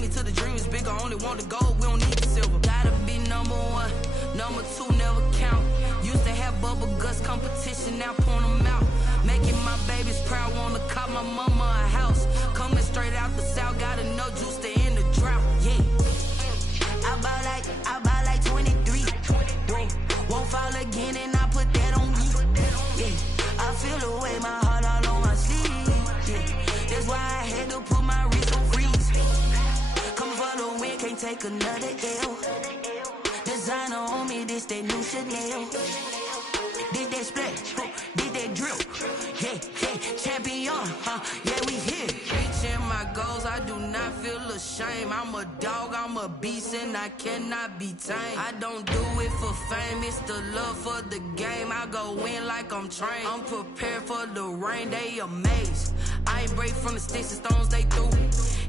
me to the dream is bigger. Only want the gold, we don't need the silver. Gotta be number one, number two never count. Used to have bubble guts competition, now point them out. Making my babies proud, wanna cop my mama a house. Coming straight out the south, got enough juice to end the drought. Yeah, I buy like 23. Won't fall again, and I put that on me. Yeah, I feel the way, my heart all on my sleeve. Yeah, that's why I had to put my wrist on freeze. Coming for the win, can't take another L. Designer on me, this that new Chanel. Did that splash, did that drill. Yeah, champion, yeah, we here. Reaching my goals, I do not feel ashamed. I'm a dog, I'm a beast, and I cannot be tamed. I don't do it for fame, it's the love for the game. I go in like I'm trained. I'm prepared for the rain, they amazed. I ain't break from the sticks and stones they threw.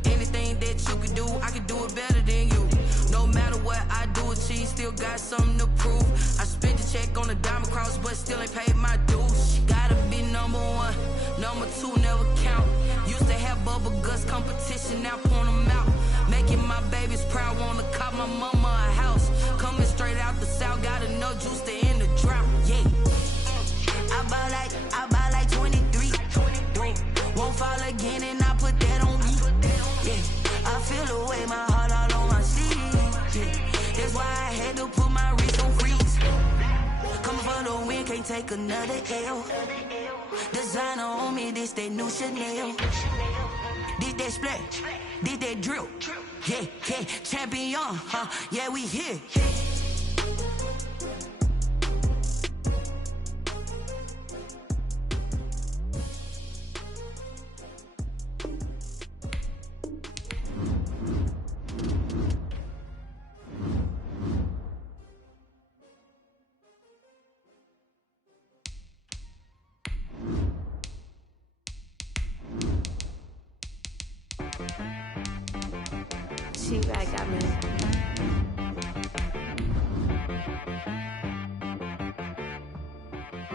Anything that you could do, I could do it better than you. No matter what I do, achieve, still got something to prove. I spent the check on the diamond cross, but still ain't paid my dues. Gotta be number one, number two never count. Used to have bubble guts competition, now point them out. Making my babies proud, wanna cop my mama a house. Coming straight out the south, got enough juice to end the drought. Yeah, I buy like 23. Won't fall again, and I put that on me. Yeah, I feel the way, my heart all on my sleeve. Yeah, that's why I had to put my wrist on freeze. Coming for the win, can't take another L. Designer on me, this that new Chanel. Did that splash, did that drill. Yeah, champion, yeah, we here. I got me.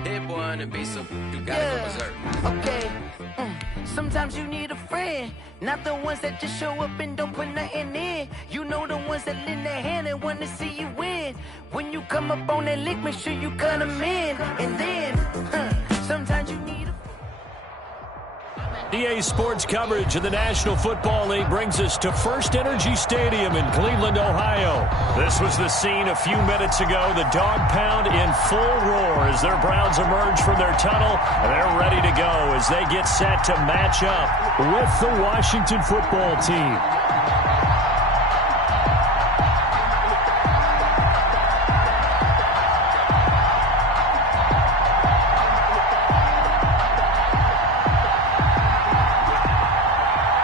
Hit one and be some. You gotta go berserk. Okay. Sometimes you need a friend, not the ones that just show up and don't put nothing in. You know the ones that lend their hand and want to see you win. When you come up on that lick, make sure you cut them in. And then, sometimes you need a EA Sports coverage of the National Football League brings us to First Energy Stadium in Cleveland, Ohio. This was the scene a few minutes ago. The dog pound in full roar as their Browns emerge from their tunnel, and they're ready to go as they get set to match up with the Washington football team.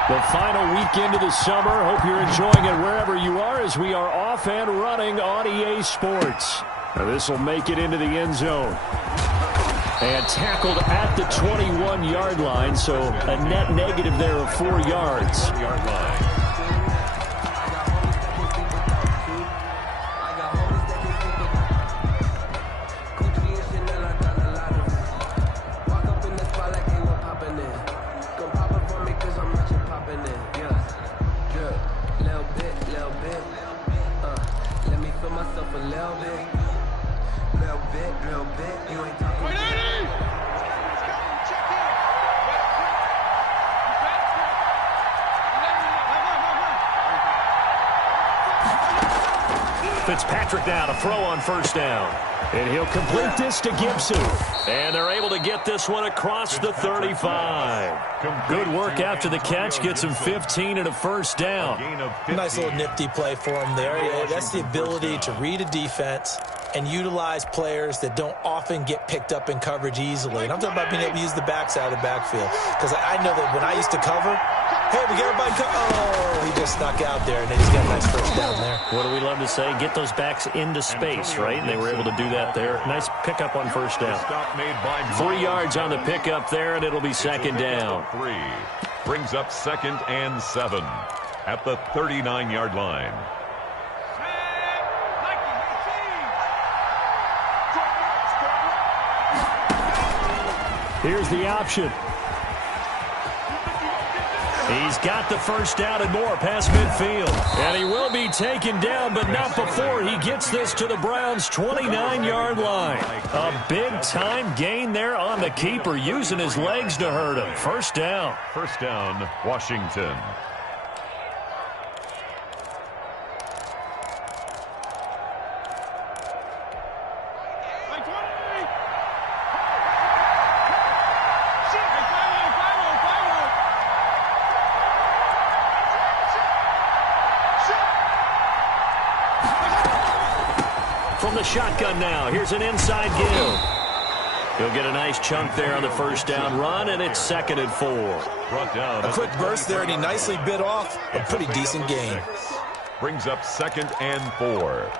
The final weekend of the summer. Hope you're enjoying it wherever you are as we are off and running on EA Sports. Now this will make it into the end zone. And tackled at the 21-yard line, so a net negative there of 4 yards. Fitzpatrick now to throw on first down. And he'll complete this to Gibson. And they're able to get this one across the 35. Good work after the catch. Gets him 15 and a first down. Nice little nifty play for him there. That's the ability to read a defense and utilize players that don't often get picked up in coverage easily. And I'm talking about being able to use the backside of the backfield. Because I know that when I used to cover, hey, we got everybody oh, he just snuck out there, and they just got a nice first down there. What do we love to say? Get those backs into space, right? And they were able to do that there. Nice pickup on first down. 3 yards on the pickup there, and it'll be second down. Brings up 2nd and 7 at the 39-yard line. Here's the option. He's got the first down and more past midfield. And he will be taken down, but not before he gets this to the Browns' 29-yard line. A big-time gain there on the keeper, using his legs to hurt him. First down. First down, Washington. From the shotgun now, here's an inside give. He'll get a nice chunk there on the first down run, and it's 2nd and 4. Brought down. A quick burst there, and he nicely bit off a pretty decent gain. Brings up 2nd and 4.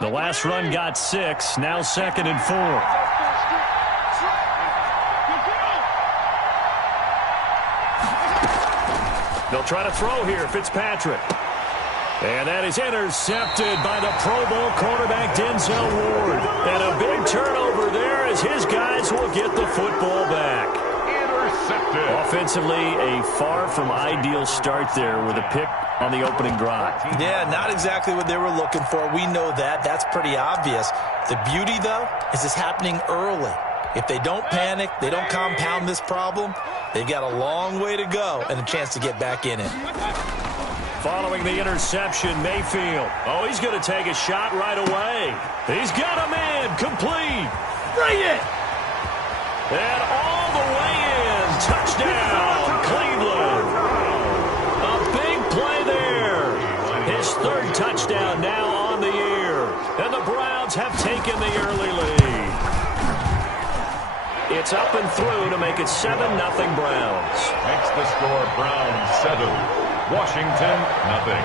The last run got 6, now 2nd and 4. They'll try to throw here, Fitzpatrick. And that is intercepted by the Pro Bowl quarterback Denzel Ward. And a big turnover there as his guys will get the football back. Intercepted. Offensively, a far from ideal start there with a pick on the opening drive. Yeah, not exactly what they were looking for. We know that. That's pretty obvious. The beauty, though, is it's happening early. If they don't panic, they don't compound this problem, they've got a long way to go and a chance to get back in it. Following the interception, Mayfield. Oh, he's going to take a shot right away. He's got a man complete. Bring it! And all the way in. Touchdown, Cleveland. A big play there. His 3rd touchdown now on the year. And the Browns have taken the early lead. It's up and through to make it 7-0 Browns. Makes the score Browns 7, Washington 0.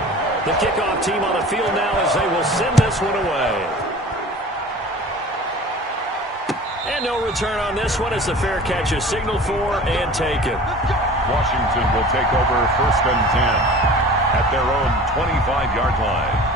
The kickoff team on the field now as they will send this one away. And no return on this one as the fair catch is signaled for and taken. Washington will take over 1st and 10 at their own 25-yard line.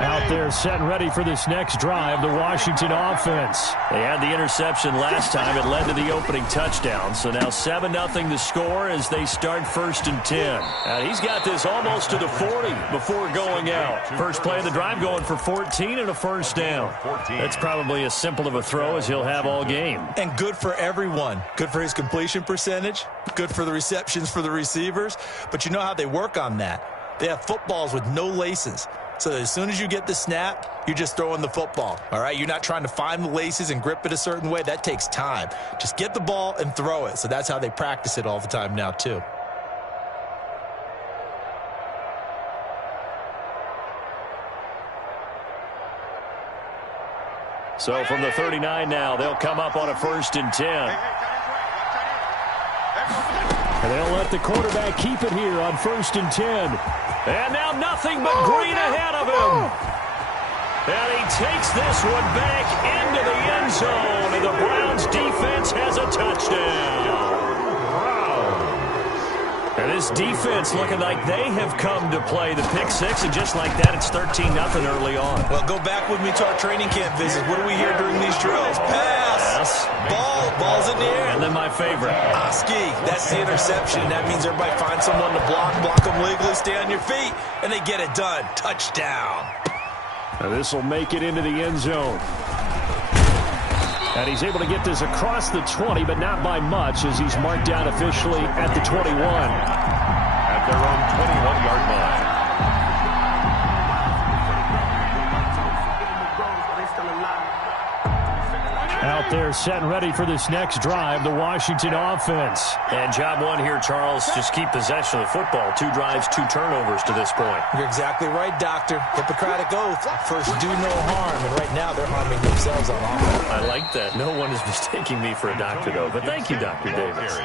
Out there set and ready for this next drive, the Washington offense. They had the interception last time. It led to the opening touchdown. So now 7-0 the score as they start 1st and 10. And he's got this almost to the 40 before going out. First play of the drive going for 14 and a first down. That's probably as simple of a throw as he'll have all game. And good for everyone. Good for his completion percentage. Good for the receptions for the receivers. But you know how they work on that. They have footballs with no laces. So as soon as you get the snap, you're just throwing the football, all right? You're not trying to find the laces and grip it a certain way. That takes time. Just get the ball and throw it. So that's how they practice it all the time now, too. So from the 39 now, they'll come up on a 1st and 10. And they'll let the quarterback keep it here on 1st and 10. And now nothing but green ahead of him. And he takes this one back into the end zone. And the Browns defense has a touchdown. And this defense looking like they have come to play the pick 6. And just like that, it's 13-0 early on. Well, go back with me to our training camp visits. What do we hear during these drills? Pass. Ball's in the air. And then my favorite. Oski. That's the interception. That means everybody finds someone to block them legally, stay on your feet, and they get it done. Touchdown. Now this will make it into the end zone. And he's able to get this across the 20, but not by much as he's marked down officially at the 21. At their own 21-yard line. Out there set and ready for this next drive, the Washington offense. And job one here, Charles, just keep possession of the football. 2 drives, 2 turnovers to this point. You're exactly right, Doctor. Hippocratic oath. First, do no harm. And right now, they're harming themselves on offense. I like that. No one is mistaking me for a doctor, though. But thank you, Dr. Davis.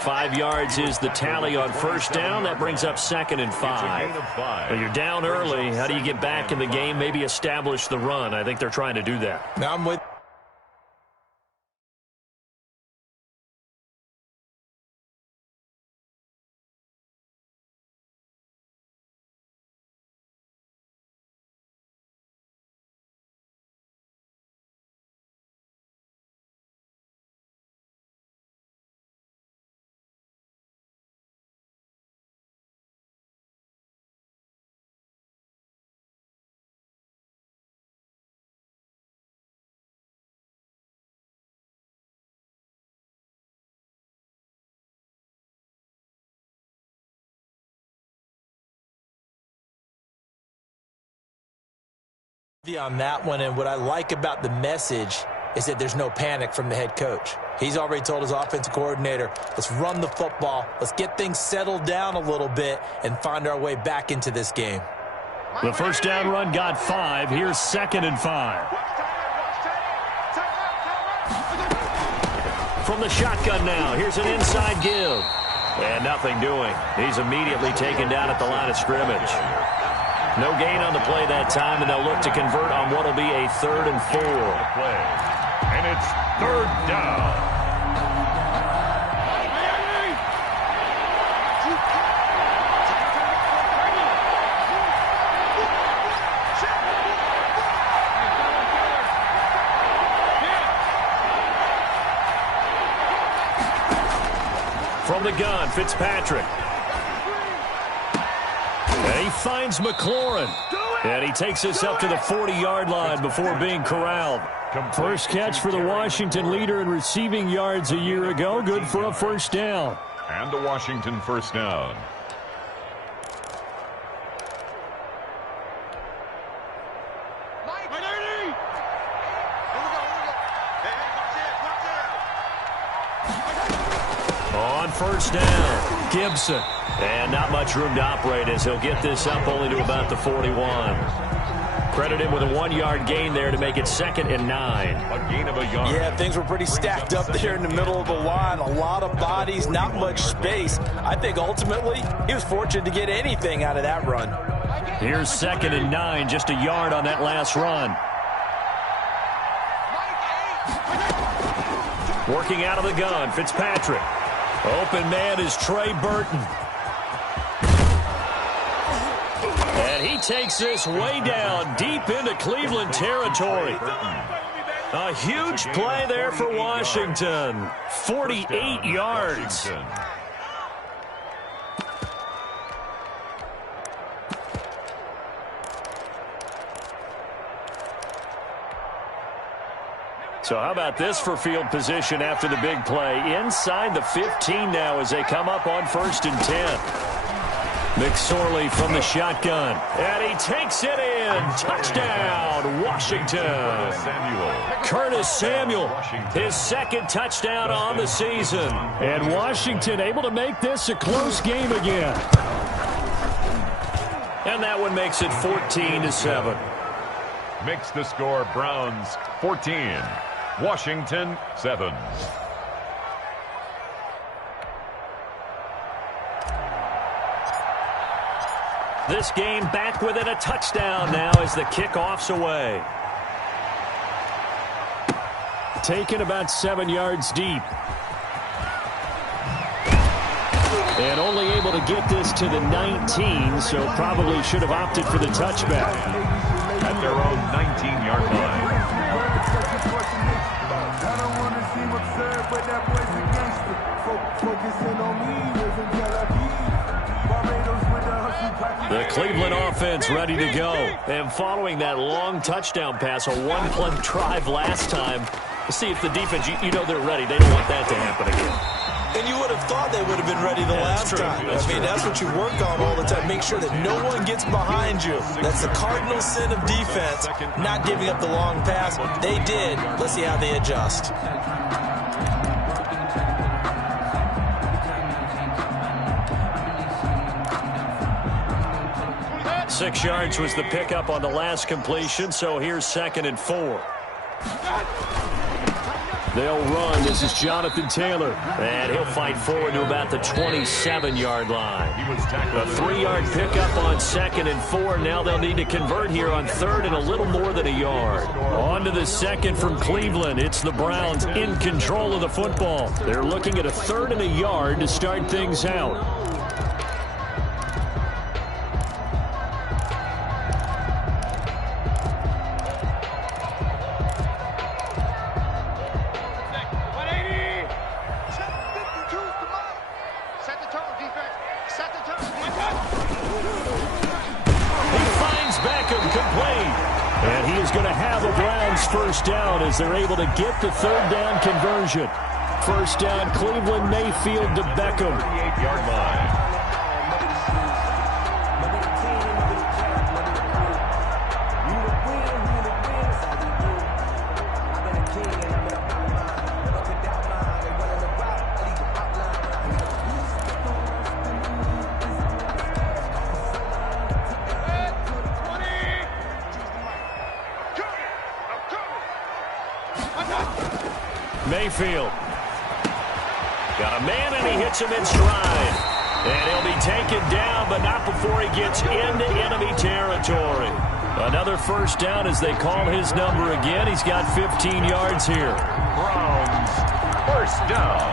5 yards is the tally on first down. That brings up 2nd and 5. Well, you're down early. How do you get back in the game? Maybe establish the run. I think they're trying to do that. Now I'm with On that one, and what I like about the message is that there's no panic from the head coach. He's already told his offensive coordinator, let's run the football, let's get things settled down a little bit and find our way back into this game. The first down run got 5. Here's 2nd and 5. From the shotgun now, here's an inside give. And nothing doing. He's immediately taken down at the line of scrimmage. No gain on the play that time, and they'll look to convert on what will be a 3rd and 4. And it's 3rd down. From the gun, Fitzpatrick. And he finds McLaurin. And he takes us up to the 40-yard line before being corralled. First catch for the Washington leader in receiving yards a year ago. Good for a first down. And the Washington first down. On first down, Gibson. And not much room to operate as he'll get this up only to about the 41. Credit him with a 1-yard gain there to make it 2nd and 9. A gain of a yard. Yeah, things were pretty stacked up there in the middle of the line. A lot of bodies, not much space. I think ultimately he was fortunate to get anything out of that run. Here's 2nd and 9, just a yard on that last run. Working out of the gun, Fitzpatrick. Open man is Trey Burton. And he takes this way down deep into Cleveland territory. A huge play there for Washington. 48 yards. So how about this for field position after the big play? Inside the 15 now as they come up on 1st and 10. McSorley from the shotgun. And he takes it in. Touchdown, Washington. Curtis Samuel, his 2nd touchdown on the season. And Washington able to make this a close game again. And that one makes it 14-7. Makes the score Browns 14. Washington 7. This game back within a touchdown now as the kickoff's away. Taken about 7 yards deep. And only able to get this to the 19, so probably should have opted for the touchback. At their own 19-yard line. The Cleveland offense ready to go. And following that long touchdown pass, a one-play drive last time, see if the defense, you know they're ready. They don't want that to happen again. And you would have thought they would have been ready the last time. I mean, that's what you work on all the time. Make sure that no one gets behind you. That's the cardinal sin of defense, not giving up the long pass. They did. Let's see how they adjust. Six yards was the pickup on the last completion, so here's 2nd and 4. They'll run. This is Jonathan Taylor. And he'll fight forward to about the 27-yard line. A 3-yard pickup on 2nd and 4. Now they'll need to convert here on 3rd and a little more than a yard. On to the 2nd from Cleveland. It's the Browns in control of the football. They're looking at a 3rd and a yard to start things out. First down as they're able to get the 3rd down conversion. First down, Cleveland, Mayfield to Beckham. 38-yard line. Mayfield. Got a man, and he hits him in stride. And he'll be taken down, but not before he gets into enemy territory. Another first down as they call his number again. He's got 15 yards here. Browns, first down.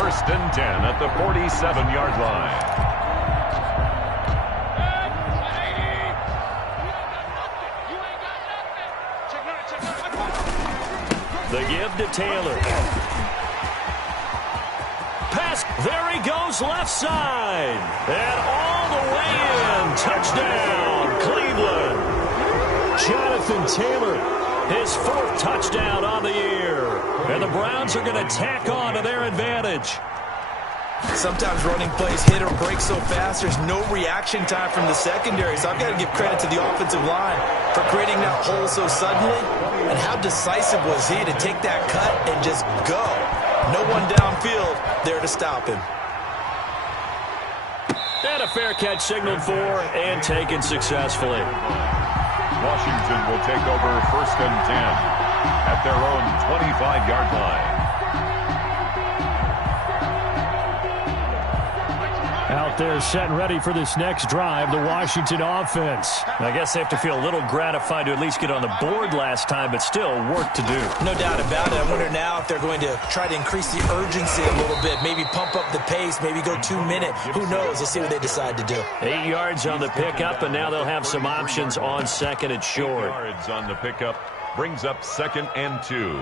1st and 10 at the 47-yard line. The give to Taylor. Pass, there he goes, left side. And all the way in. Touchdown, Cleveland. Jonathan Taylor, his 4th touchdown on the year. And the Browns are going to tack on to their advantage. Sometimes running plays hit or break so fast, there's no reaction time from the secondary. So I've got to give credit to the offensive line for creating that hole so suddenly. And how decisive was he to take that cut and just go? No one downfield there to stop him. And a fair catch signaled for and taken successfully. Washington will take over 1st and 10 at their own 25-yard line. Out there set and ready for this next drive, the Washington offense. I guess they have to feel a little gratified to at least get on the board last time, but still work to do. No doubt about it. I wonder now if they're going to try to increase the urgency a little bit, maybe pump up the pace, maybe go 2-minute. Who knows? Let's see what they decide to do. 8 yards on the pickup, and now they'll have some options on 2nd and short. 8 yards on the pickup brings up 2nd and 2.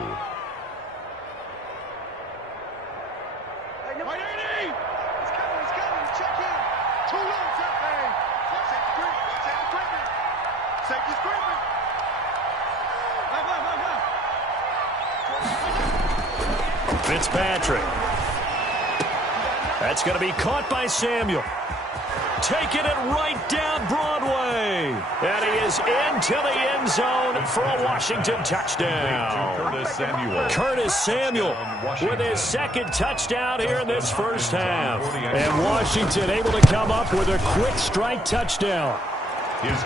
Fitzpatrick. That's going to be caught by Samuel. Taking it right down Broadway. And he is into the end zone for a Washington touchdown. Curtis Samuel with his 2nd touchdown here in this first half. And Washington able to come up with a quick strike touchdown.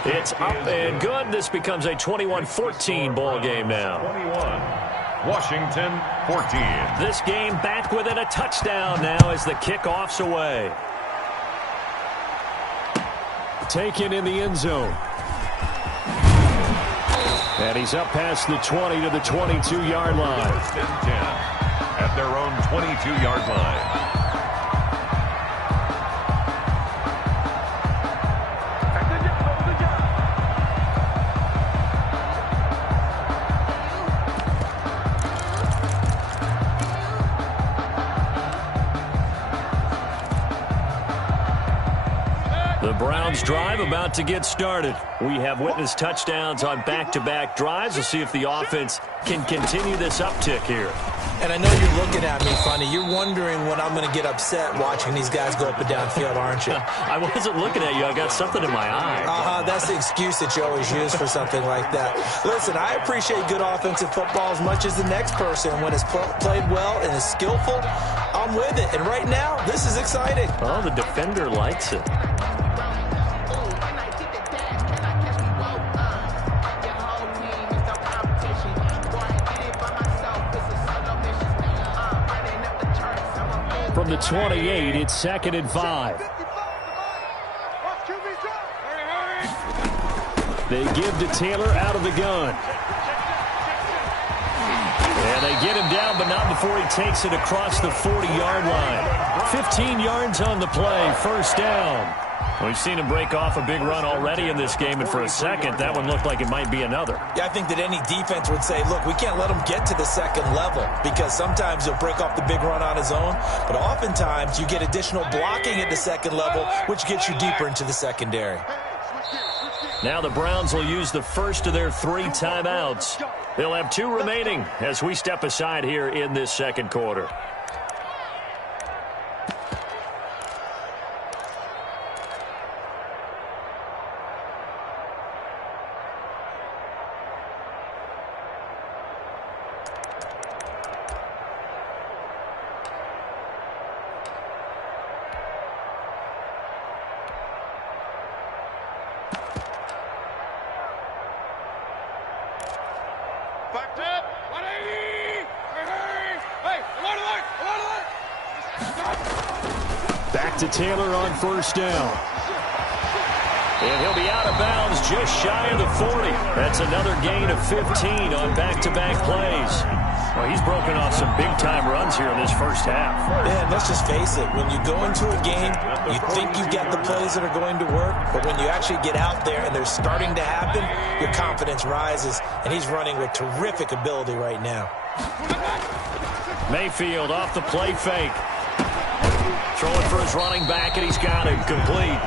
It's up and good. This becomes a 21-14 ball game now. 21, Washington 14. This game back within a touchdown now as the kickoff's away. Taken in the end zone. And he's up past the 20 to the 22-yard line. 1st and 10 at their own 22-yard line. Browns drive about to get started. We have witnessed touchdowns on back-to-back drives. We'll see if the offense can continue this uptick here. And I know you're looking at me funny. You're wondering when I'm going to get upset watching these guys go up and down field, aren't you? I wasn't looking at you. I got something in my eye. That's the excuse that you always use for something like that. Listen, I appreciate good offensive football as much as the next person. When it's played well and is skillful, I'm with it. And right now, this is exciting. Oh, the defender likes it. From the 28, it's 2nd and 5. They give to Taylor out of the gun. And they get him down, but not before he takes it across the 40-yard line. 15 yards on the play, first down. We've seen him break off a big run already in this game, and for a second, that one looked like it might be another. Yeah, I think that any defense would say, look, we can't let him get to the 2nd level because sometimes he'll break off the big run on his own, but oftentimes you get additional blocking at the 2nd level, which gets you deeper into the secondary. Now the Browns will use the first of their 3 timeouts. They'll have 2 remaining as we step aside here in this second quarter. to Taylor on first down. And he'll be out of bounds just shy of the 40. That's another gain of 15 on back-to-back plays. Well, he's broken off some big-time runs here in this first half. Yeah, and let's just face it. When you go into a game, you think you've got the plays that are going to work, but when you actually get out there and they're starting to happen, your confidence rises, and he's running with terrific ability right now. Mayfield off the play fake. Throwing for his running back, and he's got it complete.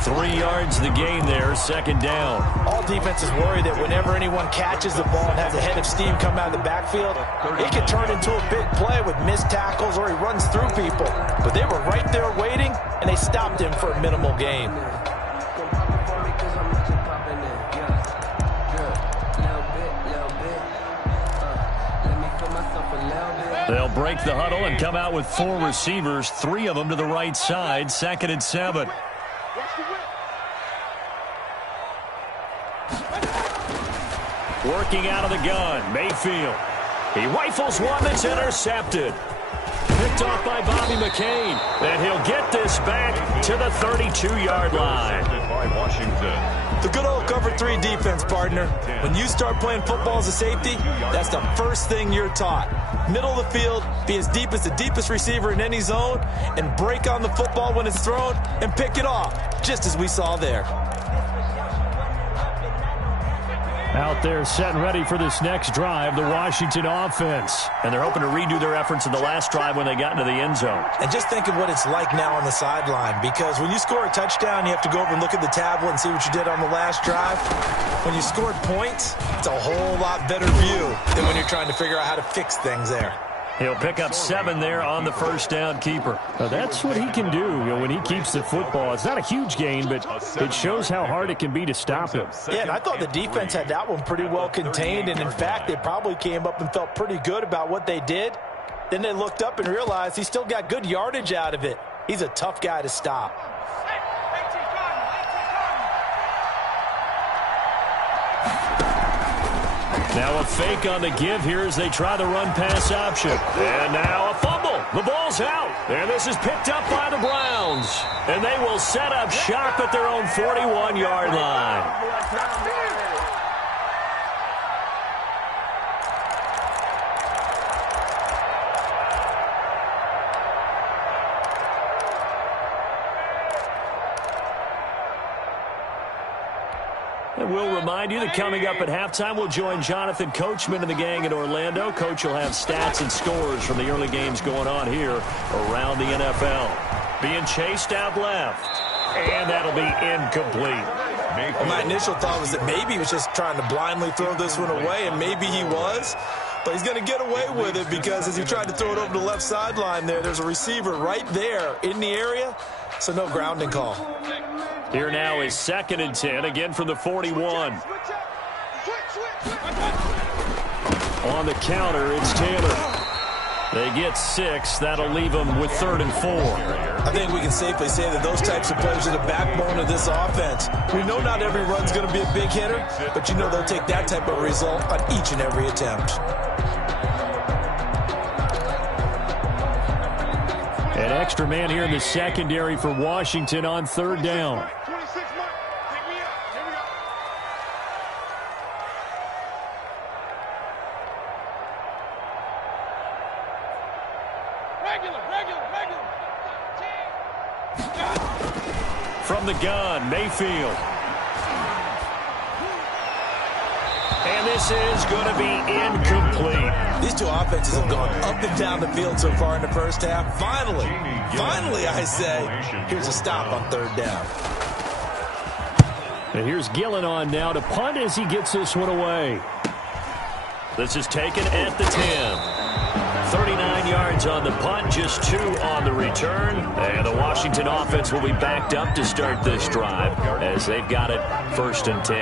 3 yards the gain there, second down. All defenses worry that whenever anyone catches the ball and has a head of steam come out of the backfield, it can turn into a big play with missed tackles or he runs through people. But they were right there waiting, and they stopped him for a minimal gain. They'll break the huddle and come out with 4 receivers, 3 of them to the right side, 2nd and 7. Working out of the gun, Mayfield. He rifles one that's intercepted. Picked off by Bobby McCain. And he'll get this back to the 32-yard line. By Washington. The good old cover 3 defense, partner. When you start playing football as a safety, that's the first thing you're taught. Middle of the field, be as deep as the deepest receiver in any zone, and break on the football when it's thrown and pick it off, just as we saw there. Out there set and ready for this next drive, the Washington offense. And they're hoping to redo their efforts in the last drive when they got into the end zone. And just think of what it's like now on the sideline, because when you score a touchdown, you have to go over and look at the tablet and see what you did on the last drive. When you scored points, it's a whole lot better view than when you're trying to figure out how to fix things there. He'll pick up 7 there on the first down keeper. Now that's what he can do, when he keeps the football. It's not a huge gain, but it shows how hard it can be to stop him. Yeah, and I thought the defense had that one pretty well contained, and in fact, they probably came up and felt pretty good about what they did. Then they looked up and realized he still got good yardage out of it. He's a tough guy to stop. Now a fake on the give here as they try the run-pass option. And now a fumble. The ball's out. And this is picked up by the Browns. And they will set up shop at their own 41-yard line. And we'll remind you that coming up at halftime, we'll join Jonathan Coachman and the gang in Orlando. Coach will have stats and scores from the early games going on here around the NFL. Being chased out left. And that'll be incomplete. Well, my initial thought was that maybe he was just trying to blindly throw this one away, and maybe he was. But he's going to get away with it because as he tried to throw it over the left sideline there's a receiver right there in the area, so no grounding call. Here now is 2nd and 10, again from the 41. On the counter, it's Taylor. They get 6. That'll leave them with 3rd and 4. I think we can safely say that those types of plays are the backbone of this offense. We know not every run's going to be a big hitter, but you know they'll take that type of result on each and every attempt. An extra man here in the secondary for Washington on 3rd down. From the gun, Mayfield. And this is going to be incomplete. These two offenses have gone up and down the field so far in the first half. Finally, I say, here's a stop on 3rd down. And here's Gillen on now to punt as he gets this one away. This is taken at the 10. 39 yards on the punt, just 2 on the return. And the Washington offense will be backed up to start this drive as they've got it 1st and 10.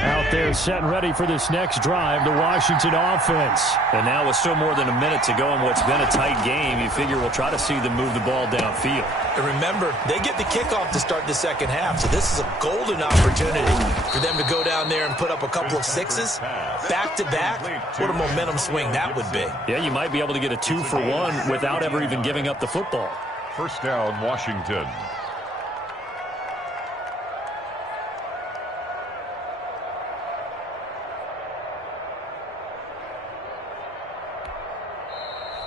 Out out there setting ready for this next drive, the Washington offense. And now with still more than a minute to go in what's been a tight game, you figure we'll try to see them move the ball downfield. And remember, they get the kickoff to start the second half, so this is a golden opportunity for them to go down there and put up a couple of sixes back-to-back. What a momentum swing that would be. Yeah, you might be able to get a 2-for-1 without ever even giving up the football. First down, Washington.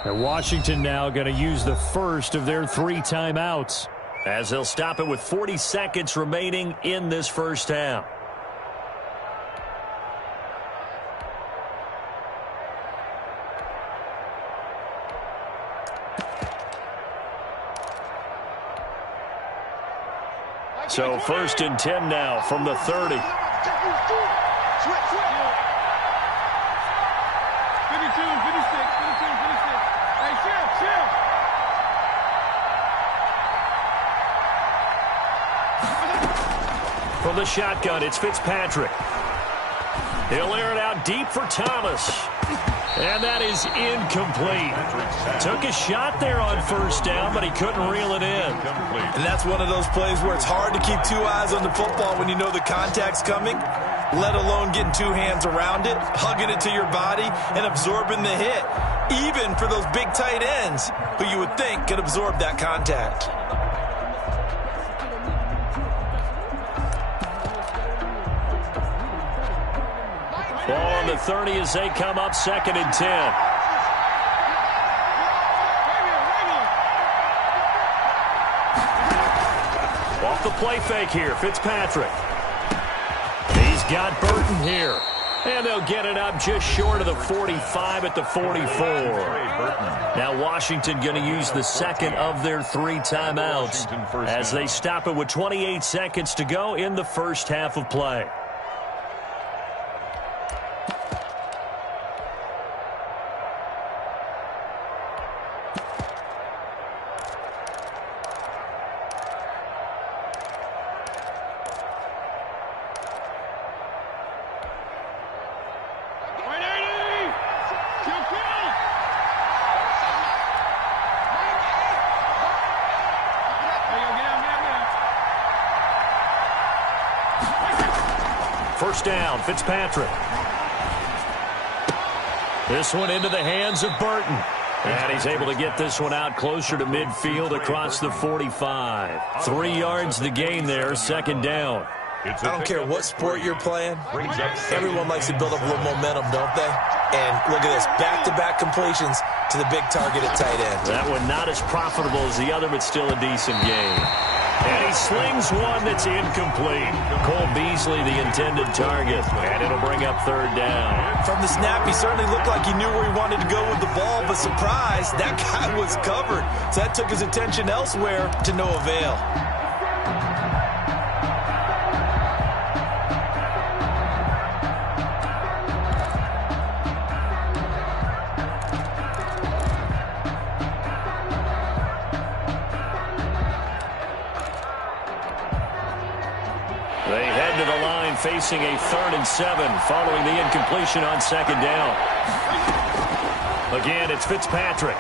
And Washington now going to use the first of their 3 timeouts, as they'll stop it with 40 seconds remaining in this first half. So 1st and 10 now from the 30. From the shotgun, it's Fitzpatrick. He'll air it out deep for Thomas. And that is incomplete. Took a shot there on first down, but he couldn't reel it in. And that's one of those plays where it's hard to keep 2 eyes on the football when you know the contact's coming, let alone getting 2 hands around it, hugging it to your body, and absorbing the hit, even for those big tight ends who you would think could absorb that contact. Ball on the 30 as they come up 2nd and 10. Off the play fake here, Fitzpatrick. He's got Burton here. And they'll get it up just short of the 45 at the 44. Now Washington going to use the second of their 3 timeouts as they stop it with 28 seconds to go in the first half of play. First down, Fitzpatrick. This one into the hands of Burton. And he's able to get this one out closer to midfield across the 45. 3 yards the gain there, 2nd down. I don't care what sport you're playing. Everyone likes to build up a little momentum, don't they? And look at this, back-to-back completions to the big target at tight end. That one not as profitable as the other, but still a decent game. And he slings one that's incomplete. Cole Beasley, the intended target. And it'll bring up 3rd down. From the snap, he certainly looked like he knew where he wanted to go with the ball, but surprise, that guy was covered. So that took his attention elsewhere to no avail. They head to the line facing a 3rd and 7 following the incompletion on 2nd down. Again, it's Fitzpatrick.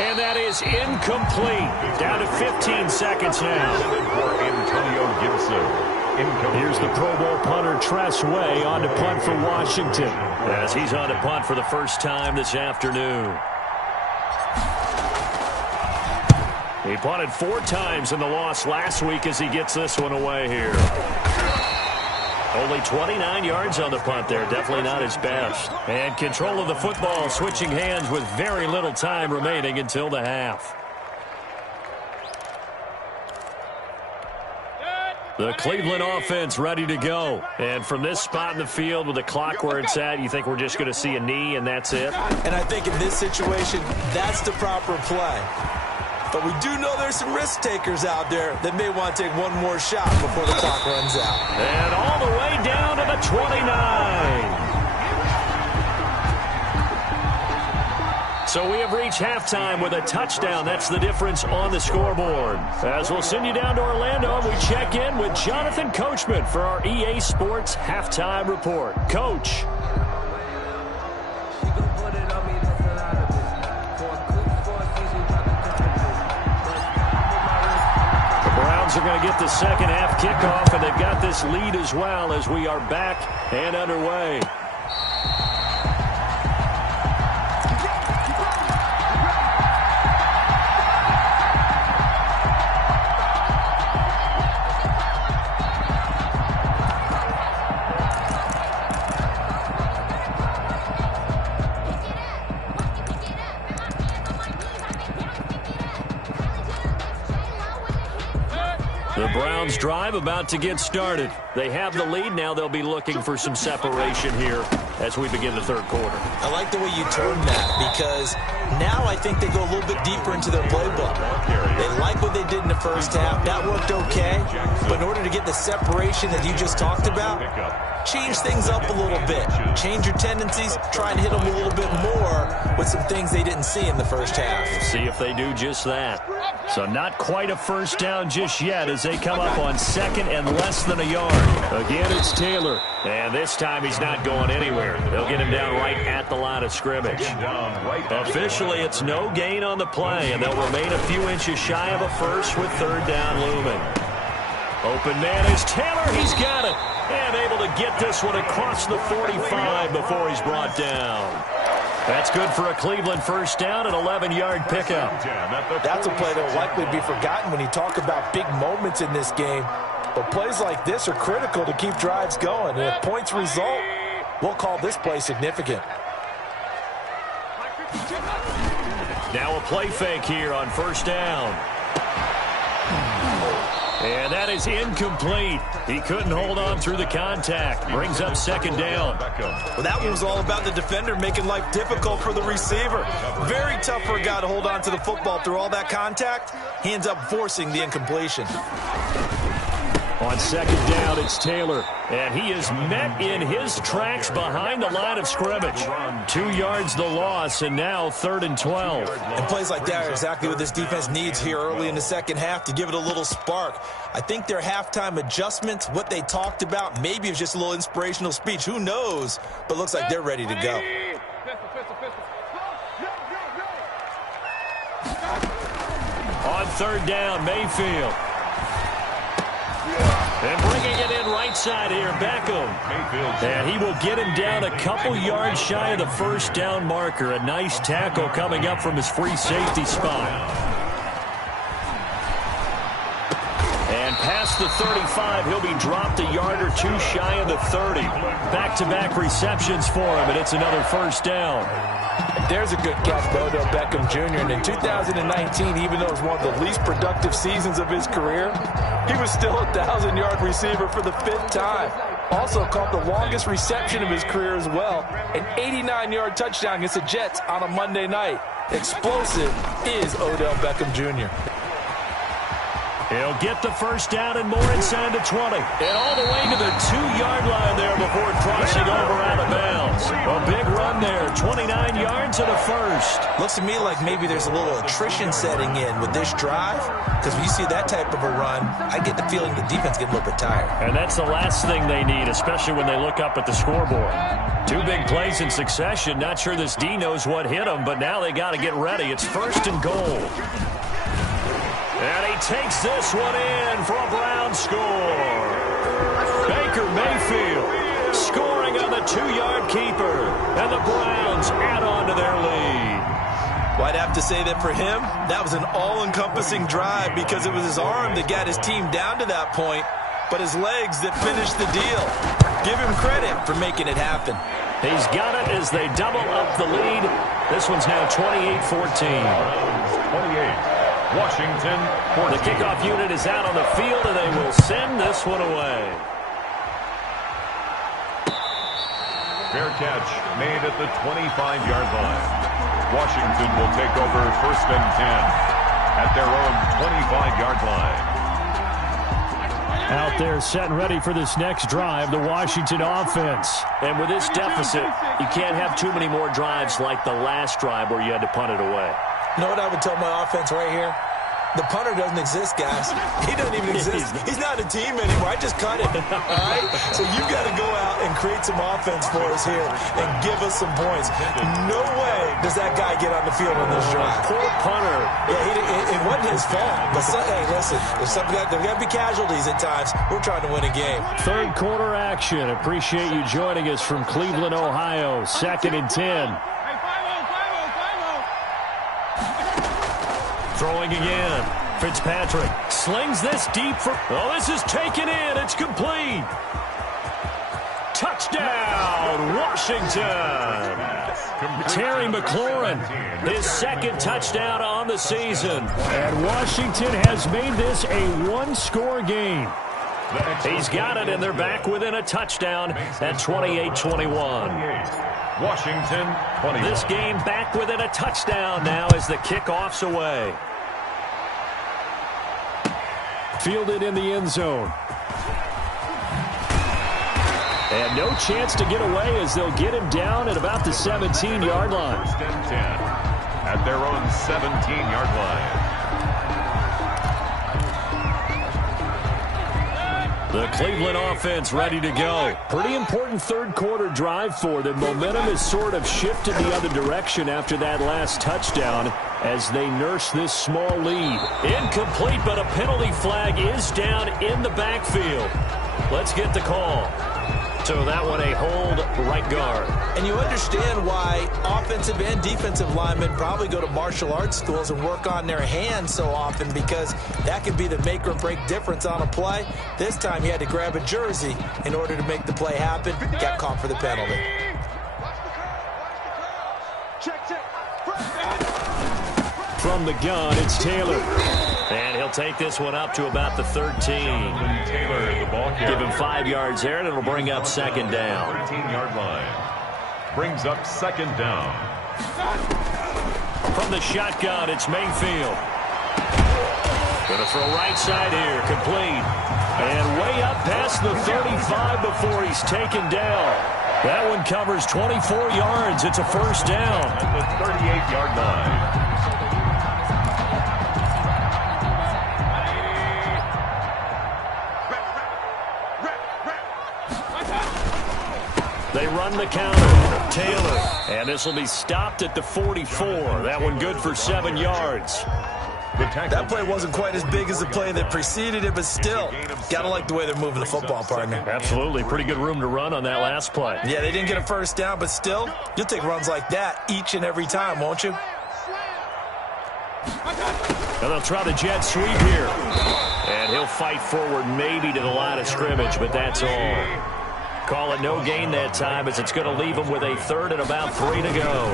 And that is incomplete. Down to 15 seconds now. Here's the Pro Bowl punter Tress Way on to punt for Washington, as he's on to punt for the first time this afternoon. He punted 4 times in the loss last week as he gets this one away here. Only 29 yards on the punt there. Definitely not his best. And control of the football switching hands with very little time remaining until the half. The Cleveland offense ready to go. And from this spot in the field with the clock where it's at, you think we're just going to see a knee and that's it? And I think in this situation, that's the proper play. But we do know there's some risk takers out there that may want to take one more shot before the clock runs out. And all the way down to the 29. So we have reached halftime with a touchdown. That's the difference on the scoreboard. As we'll send you down to Orlando, we check in with Jonathan Coachman for our EA Sports Halftime Report. Coach. The Browns are going to get the second half kickoff, and they've got this lead as well as we are back and underway. The Browns drive about to get started. They have the lead. Now they'll be looking for some separation here as we begin the third quarter. I like the way you turned that, because now I think they go a little bit deeper into their playbook. They like what they did in the first half. That worked okay. But in order to get the separation that you just talked about, change things up a little bit. Change your tendencies. Try and hit them a little bit more with some things they didn't see in the first half. See if they do just that. So not quite a first down just yet as they come up on second and less than a yard. Again, it's Taylor. And this time he's not going anywhere. They'll get him down right at the line of scrimmage. Officially, it's no gain on the play, and they'll remain a few inches shy of a first with third down looming. Open man is Taylor. He's got it. And able to get this one across the 45 before he's brought down. That's good for a Cleveland first down, an 11-yard pickup. That's a play that will likely be forgotten when you talk about big moments in this game. But plays like this are critical to keep drives going. And if points result, we'll call this play significant. Now a play fake here on first down. And that is incomplete. He couldn't hold on through the contact. Brings up second down. Well, that one was all about the defender making life difficult for the receiver. Very tough for a guy to hold on to the football through all that contact. He ends up forcing the incompletion. On second down, it's Taylor. And he is met in his tracks behind the line of scrimmage. 2 yards the loss, and now 3rd and 12. And plays like that are exactly what this defense needs here early in the second half to give it a little spark. I think their halftime adjustments, what they talked about, maybe it's just a little inspirational speech. Who knows? But looks like they're ready to go. On third down, Mayfield. And bringing it in right side here, Beckham. And he will get him down a couple yards shy of the first down marker. A nice tackle coming up from his free safety spot. And past the 35, he'll be dropped a yard or two shy of the 30. Back-to-back receptions for him, and it's another first down. There's a good catch by Odell Beckham Jr. And in 2019, even though it was one of the least productive seasons of his career, he was still a 1,000-yard receiver for the 5th time. Also caught the longest reception of his career as well, an 89-yard touchdown against the Jets on a Monday night. Explosive is Odell Beckham Jr. He'll get the first down and more inside the 20. And all the way to the 2-yard line there before crossing over out of bounds. A big run there, 29 yards and a first. Looks to me like maybe there's a little attrition setting in with this drive, because when you see that type of a run, I get the feeling the defense getting a little bit tired. And that's the last thing they need, especially when they look up at the scoreboard. 2 big plays in succession. Not sure this D knows what hit them, but now they got to get ready. It's 1st and goal. And he takes this one in for a Brown score. Baker Mayfield scoring on the 2-yard keeper. And the Browns add on to their lead. Well, I'd have to say that for him, that was an all-encompassing drive, because it was his arm that got his team down to that point, but his legs that finished the deal. Give him credit for making it happen. He's got it as they double up the lead. This one's now 28-14. 28. Washington. The kickoff unit is out on the field, and they will send this one away. Fair catch made at the 25-yard line. Washington will take over 1st and 10 at their own 25-yard line. Out there set and ready for this next drive, the Washington offense. And with this deficit, you can't have too many more drives like the last drive where you had to punt it away. You know what I would tell my offense right here? The punter doesn't exist, guys. He doesn't even exist. He's not a team anymore. I just cut him. All right? So you've got to go out and create some offense for us here and give us some points. No way does that guy get on the field on this drive. Poor punter. Yeah, it wasn't his fault. But, hey, listen, there's got to be casualties at times. We're trying to win a game. Third quarter action. Appreciate you joining us from Cleveland, Ohio. 2nd and 10. Throwing again. Fitzpatrick slings this deep for... Oh, this is taken in. It's complete. Touchdown, Washington. Terry McLaurin, his 2nd touchdown on the season. And Washington has made this a one-score game. He's got it, and they're back within a touchdown at 28-21. Washington 21. This game back within a touchdown now as the kickoff's away. Fielded in the end zone. And no chance to get away as they'll get him down at about the 17-yard line. 1st and 10 at their own 17-yard line. The Cleveland offense ready to go. Pretty important third quarter drive for them. Momentum has sort of shifted the other direction after that last touchdown as they nurse this small lead. Incomplete, but a penalty flag is down in the backfield. Let's get the call. So that one a hold right guard. And you understand why offensive and defensive linemen probably go to martial arts schools and work on their hands so often, because that could be the make or break difference on a play. This time he had to grab a jersey in order to make the play happen. Got caught for the penalty. From the gun, it's Taylor. And he'll take this one up to about the 13. Taylor, the ball carrier. Give him 5 yards there, and it'll bring up 2nd down. 13-yard line. Brings up 2nd down. From the shotgun, it's Mayfield. Going to throw right side here, complete. And way up past the 35 before he's taken down. That one covers 24 yards. It's a 1st down. At the 38-yard line. They run the counter. Taylor. And this will be stopped at the 44. That one good for 7 yards. That play wasn't quite as big as the play that preceded it, but still, got to like the way they're moving the football, partner. Absolutely. Pretty good room to run on that last play. Yeah, they didn't get a 1st down, but still, you'll take runs like that each and every time, won't you? And they'll try the jet sweep here. And he'll fight forward maybe to the line of scrimmage, but that's all. Call it no gain that time, as it's going to leave him with a 3rd and about 3 to go.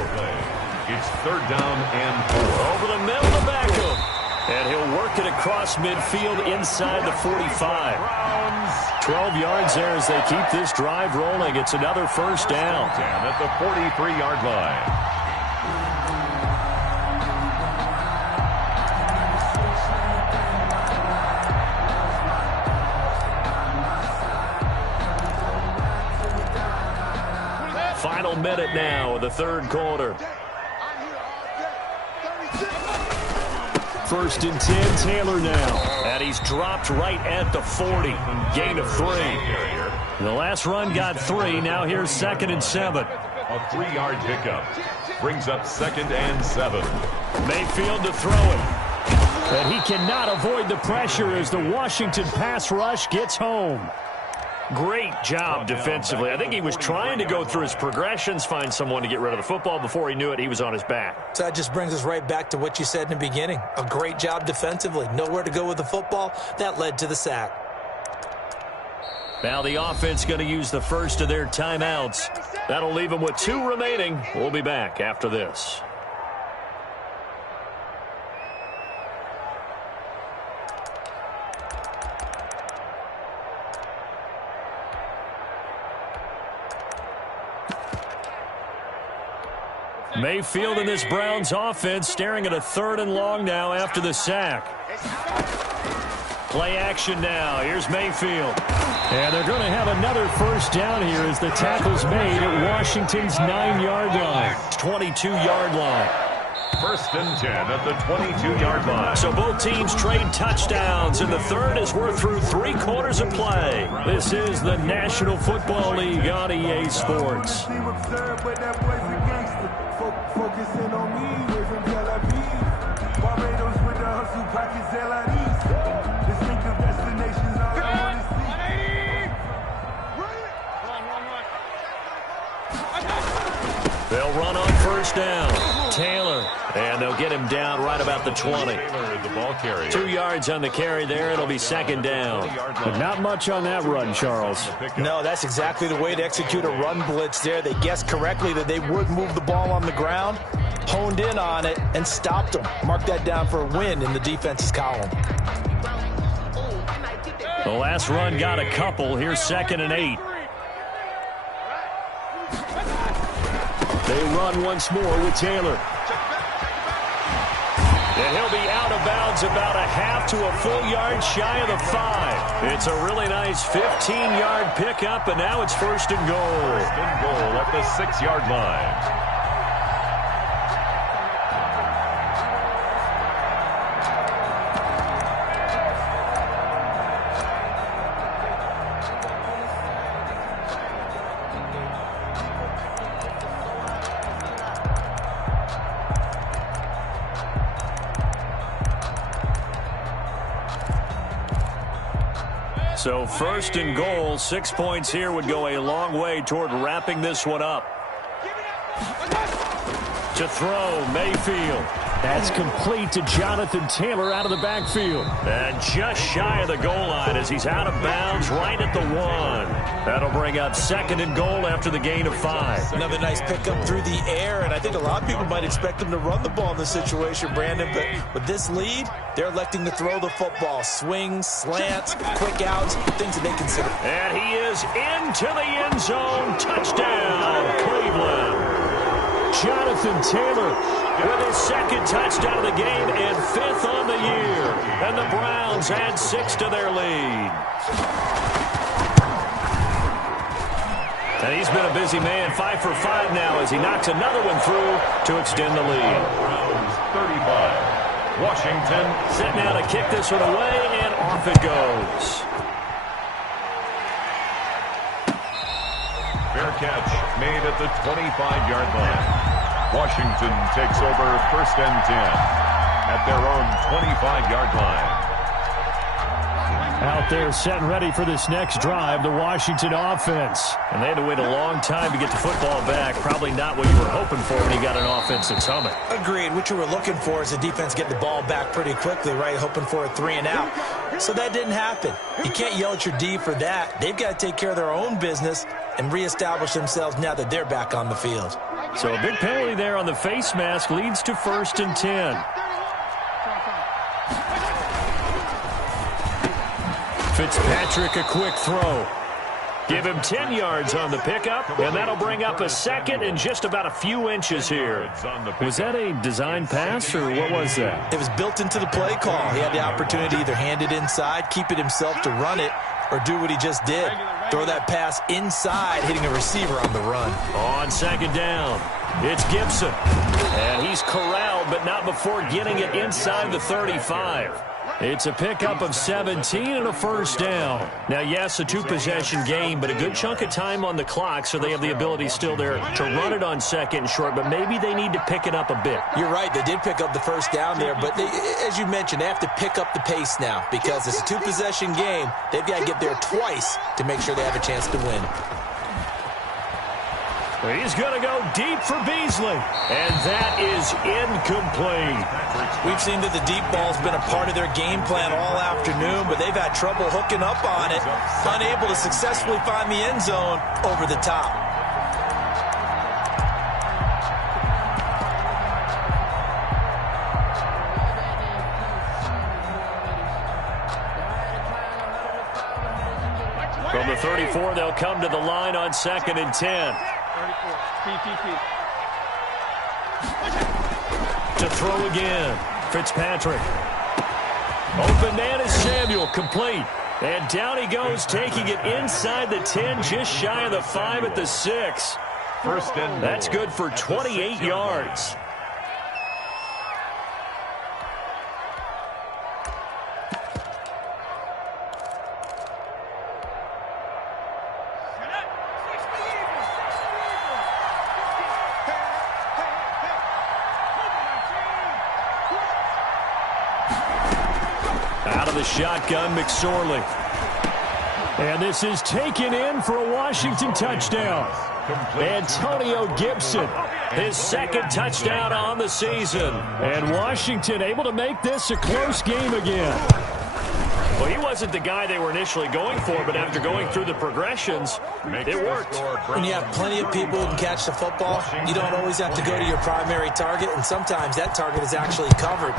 It's 3rd down and 4. Over the middle to Beckham. And he'll work it across midfield inside the 45. 12 yards there as they keep this drive rolling. It's another 1st down. At the 43-yard line. Final minute now of the 3rd quarter. 1st and 10, Taylor now. And he's dropped right at the 40. Gain of 3. The last run got 3. Now here's 2nd and 7. A 3-yard pickup. Brings up 2nd and 7. Mayfield to throw it. And he cannot avoid the pressure as the Washington pass rush gets home. Great job defensively. I think he was trying to go through his progressions, find someone to get rid of the football. Before he knew it, he was on his back. So that just brings us right back to what you said in the beginning. A great job defensively. Nowhere to go with the football. That led to the sack. Now the offense going to use the first of their timeouts. That'll leave them with 2 remaining. We'll be back after this. Mayfield in this Browns offense staring at a 3rd and long now after the sack. Play action now. Here's Mayfield. And they're going to have another first down here as the tackle's made at Washington's 9-yard line. 22-yard line. First and 10 at the 22-yard line. So both teams trade touchdowns, and the third as we're through 3 quarters of play. This is the National Football League on EA Sports. They'll run on first down. Taylor. And they'll get him down right about the 20. The ball carrier. 2 yards on the carry there. It'll be second down. But not much on that run, Charles. No, that's exactly the way to execute a run blitz there. They guessed correctly that they would move the ball on the ground, honed in on it, and stopped them. Mark that down for a win in the defense's column. The last run got a couple. Here's 2nd and 8. They run once more with Taylor. And he'll be out of bounds about a half to a full yard shy of the 5. It's a really nice 15-yard pickup, and now it's first and goal. First and goal at the 6-yard line. So first and goal, 6 points here would go a long way toward wrapping this one up. To throw, Mayfield. That's complete to Jonathan Taylor out of the backfield. And just shy of the goal line as he's out of bounds right at the 1. That'll bring up 2nd and goal after the gain of 5. Another nice pickup through the air, and I think a lot of people might expect him to run the ball in this situation, Brandon, but with this lead, they're electing to throw the football. Swings, slants, quick outs, things that they consider. And he is into the end zone. Touchdown, Cleveland. Jonathan Taylor with his 2nd touchdown of the game and 5th on the year. And the Browns add 6 to their lead. And he's been a busy man, 5 for 5 now as he knocks another one through to extend the lead. Browns 35. Washington sitting out to kick this one away, and off it goes. Fair catch made at the 25-yard line. Washington takes over 1st and 10 at their own 25-yard line. Out there set and ready for this next drive, the Washington offense. And they had to wait a long time to get the football back. Probably not what you were hoping for when you got an offense that's humming. Agreed. What you were looking for is the defense getting the ball back pretty quickly, right? Hoping for a 3 and out. So that didn't happen. You can't yell at your D for that. They've got to take care of their own business and reestablish themselves now that they're back on the field. So a big penalty there on the face mask leads to 1st and 10. Fitzpatrick a quick throw. Give him 10 yards on the pickup, and that'll bring up a 2nd and just about a few inches here. Was that a design pass, or what was that? It was built into the play call. He had the opportunity to either hand it inside, keep it himself to run it, or do what he just did. Throw that pass inside, hitting a receiver on the run. On 2nd down, it's Gibson. And he's corralled, but not before getting it inside the 35. It's a pickup of 17 and a first down. Now, yes, a 2-possession game, but a good chunk of time on the clock, so they have the ability still there to run it on 2nd and short, but maybe they need to pick it up a bit. You're right. They did pick up the first down there, but they, as you mentioned, they have to pick up the pace now because it's a 2-possession game. They've got to get there twice to make sure they have a chance to win. He's going to go deep for Beasley, and that is incomplete. We've seen that the deep ball's been a part of their game plan all afternoon, but they've had trouble hooking up on it, unable to successfully find the end zone over the top. From the 34, they'll come to the line on 2nd and 10. To throw again, Fitzpatrick. Open man is Samuel, complete. And down he goes, taking it inside the 10, just shy of the 5 at the 6. First and goal. That's good for 28 yards. Out of the shotgun, McSorley. And this is taken in for a Washington touchdown. Antonio Gibson, his second touchdown on the season. And Washington able to make this a close game again. Well, he wasn't the guy they were initially going for, but after going through the progressions, it worked. When you have plenty of people who can catch the football, you don't always have to go to your primary target, and sometimes that target is actually covered.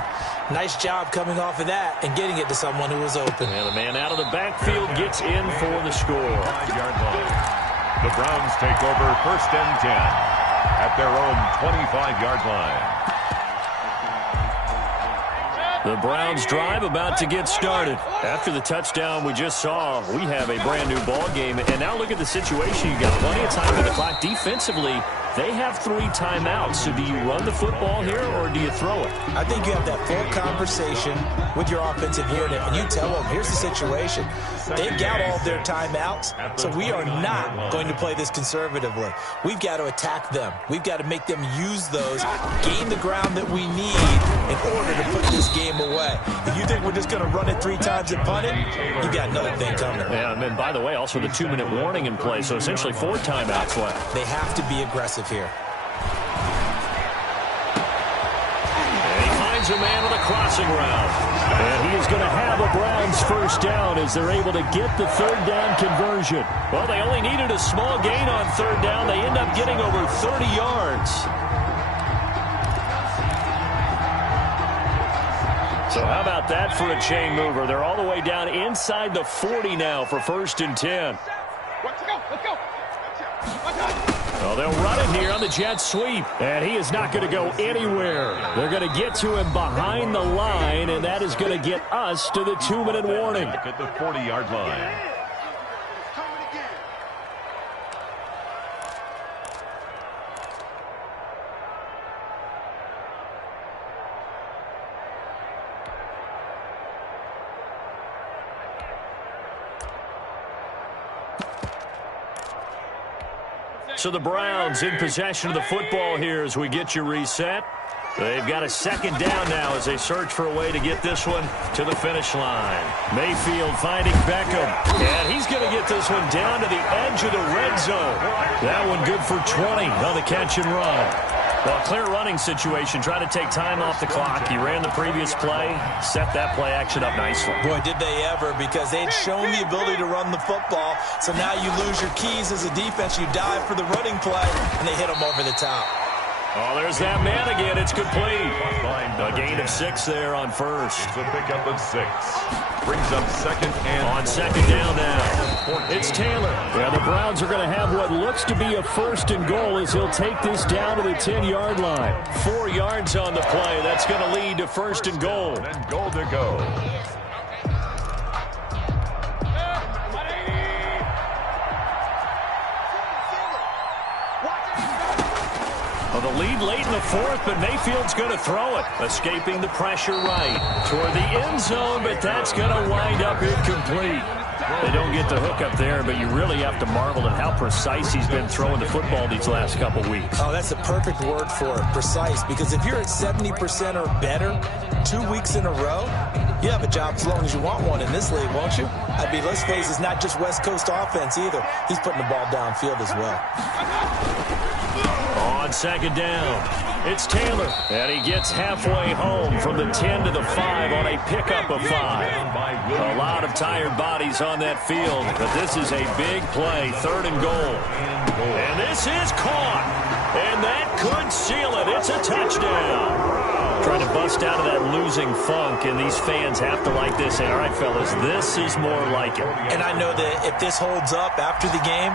Nice job coming off of that and getting it to someone who was open. And the man out of the backfield gets in for the score. 5-yard line. The Browns take over first and 10 at their own 25-yard line. The Browns drive about to get started. After the touchdown we just saw, we have a brand new ball game. And now look at the situation. You got plenty of time on the clock. Defensively, they have 3 timeouts. So do you run the football here or do you throw it? I think you have that full conversation with your offensive unit, and you tell them, here's the situation. They've got all of their timeouts, so we are not going to play this conservatively. We've got to attack them. We've got to make them use those, gain the ground that we need in order to put this game away. If you think we're just going to run it 3 times and punt it, you got another thing coming. Yeah, and by the way, also the 2-minute warning in play, so essentially 4 timeouts left. They have to be aggressive here. And he finds a man on the crossing route. And he is going to have a Browns first down as they're able to get the 3rd down conversion. Well, they only needed a small gain on 3rd down. They end up getting over 30 yards. So how about that for a chain mover? They're all the way down inside the 40 now for 1st and 10. Let's go. Well, they'll run it here on the jet sweep. And he is not going to go anywhere. They're going to get to him behind the line, and that is going to get us to the 2-minute warning. Back at the 40-yard line. So the Browns in possession of the football here as we get you reset. They've got a 2nd down now as they search for a way to get this one to the finish line. Mayfield finding Beckham. And he's going to get this one down to the edge of the red zone. That one good for 20 on the catch and run. Well, clear running situation. Try to take time off the clock. He ran the previous play, set that play action up nicely. Boy, did they ever, because they'd shown the ability to run the football. So now you lose your keys as a defense. You dive for the running play, and they hit them over the top. Oh, there's that man again. It's complete. A gain of 6 there on 1st. It's a pickup of 6. Brings up 2nd and on 2nd down now. It's Taylor. Yeah, the Browns are going to have what looks to be a 1st and goal as he'll take this down to the 10-yard line. 4 yards on the play. That's going to lead to 1st and goal. And goal to go. Well, the lead late in the 4th, but Mayfield's going to throw it. Escaping the pressure right toward the end zone, but that's going to wind up incomplete. They don't get the hook up there, but you really have to marvel at how precise he's been throwing the football these last couple weeks. Oh, that's the perfect word for it, precise, because if you're at 70% or better 2 weeks in a row, you have a job as long as you want one in this league, won't you? I mean, let's face it, it's not just West Coast offense either. He's putting the ball downfield as well. On 2nd down, it's Taylor, and he gets halfway home from the 10 to the 5 on a pickup of 5. A lot of tired bodies on that field, but this is a big play, 3rd and goal. And this is caught, and that could seal it. It's a touchdown. Trying to bust out of that losing funk, and these fans have to like this. Say, all right, fellas, this is more like it. And I know that if this holds up after the game,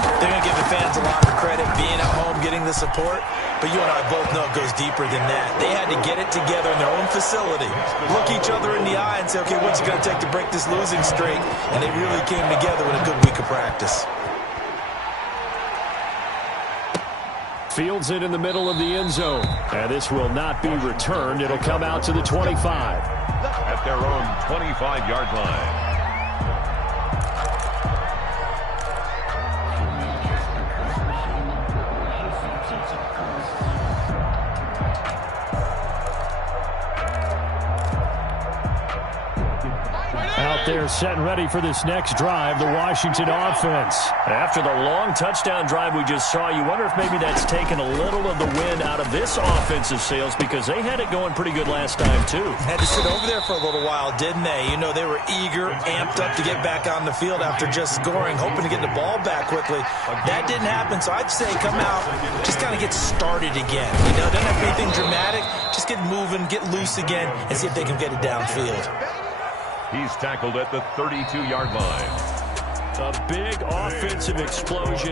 they're going to give the fans a lot of credit being at home, getting the support. But you and I both know it goes deeper than that. They had to get it together in their own facility, look each other in the eye and say, okay, what's it going to take to break this losing streak? And they really came together with a good week of practice. Fields it in the middle of the end zone. And this will not be returned. It'll come out to the 25. At their own 25-yard line. Out there set and ready for this next drive, the Washington offense. After the long touchdown drive we just saw, you wonder if maybe that's taken a little of the wind out of this offensive sails, because they had it going pretty good last time too. Had to sit over there for a little while, didn't they? You know, they were eager, amped up to get back on the field after just scoring, hoping to get the ball back quickly. That didn't happen, so I'd say come out, just kind of get started again. You know, don't have anything dramatic, just get moving, get loose again, and see if they can get it downfield. He's tackled at the 32-yard line. A big offensive explosion.